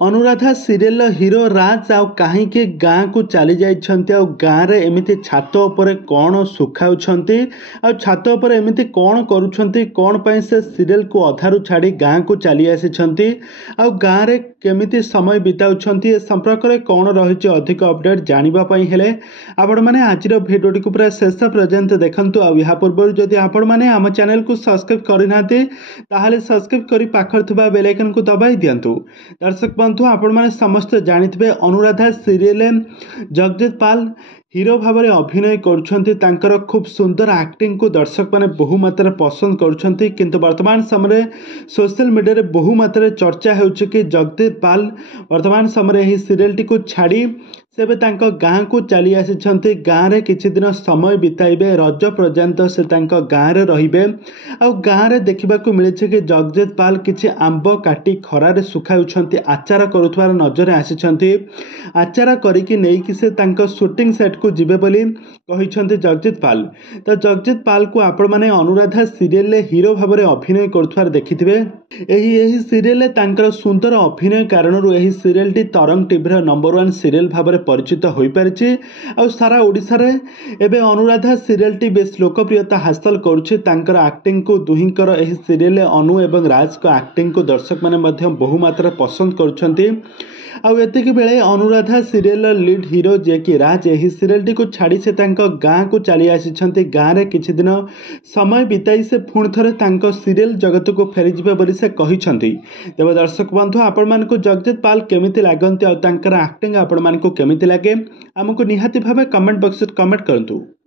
Anuradha serial hero राज आउ कहीं गाँ को चली जाइछन्ति आउ गाँ रे एमिति छात उपरे कौन सुखाउछन्ति आउ छात उपरे एमिति कौन करूछन्ति कौन पई से सीरियल को अधारु छाड़ी गाँ को चली आसिछन्ति आउ गाँ रे केमिति समय बिताउछन्ति ए संपर्क रे कौन रहिछि अधिक अपडेट जानिबा पई हेले आपण माने आजिर भिडियोटी को पूरा शेष पर्यंत देखंतु आ या पूर्व जदि आपण माने हम चैनल को सब्सक्राइब करिनाते ताहाले सब्सक्राइब करी पाखर थिबा बेल आइकन को दबाई दियंतु। दर्शक बंधु आपण माने समस्त जानिथिबे अनुराधा सीरियल जगजीत पाल हीरो भाव में अभिनय करुछन्ति तांकर खूब सुंदर एक्टिंग को दर्शक माने बहु मात्रा पसंद करुछन्ति किंतु वर्तमान समय सोशल मीडिया रे बहु मात्रा चर्चा होउछि कि जगजीत पाल वर्तमान समय एही सीरियल टी को छाड़ी सेबे तांको गाँ को चली आसिछन्ति गाँ रे किछि दिन समय बिताइबे रज पर्यंत से तांको गाँ रे रहिबे आ गाँ रे देखिबा को मिलिछि कि जगजीत पाल किछि आंब काटी खरा रे सुखाउछन्ति आचार करुथवार नजर आसिछन्ति आचार करिकि नेइकि से तांको शूटिंग सेट को जिबे बोली कहिछन्ति जगजीत पाल। तो जगजीत पाल को आपण माने अनुराधा सीरियल रे हीरो भाव में अभिनय करुथवार देखिथिबे एही सीरियल रे तांकर सुंदर अभिनय कारणरू एही सीरियल टी तरंग टीवी रो नंबर 1 सीरियल भाव में परिचित हो पारिछि आ सारा ओडिसा रे एबे अनुराधा सीरियल टी बेस लोकप्रियता हासिल करुछि तांकर एक्टिंग को दुहिंकर एही सीरियल अनु एवं राज को एक्टिंग को दर्शक माने मध्य बहु मात्रा पसंद करुछन्ति आ एतिक बेले अनुराधा सीरियल लीड हीरो जे कि राज एही सीरियल टी को छाड़ी से तांको गाँ को चली आसिछन्ति गाँ रे किछि दिन समय बिताई से पुणी थरे तांको सीरियल जगत को फेरी जिबे बोली से कहिछन्ति। तेबे दर्शक बंधु आपण मानकु जगजीत पाल केमिति लागन्ति आ तांकर एक्टिंग आपण मानकु केमिति लागे हमकु निहाती भाबे कमेंट बॉक्स रे कमेंट करंतु।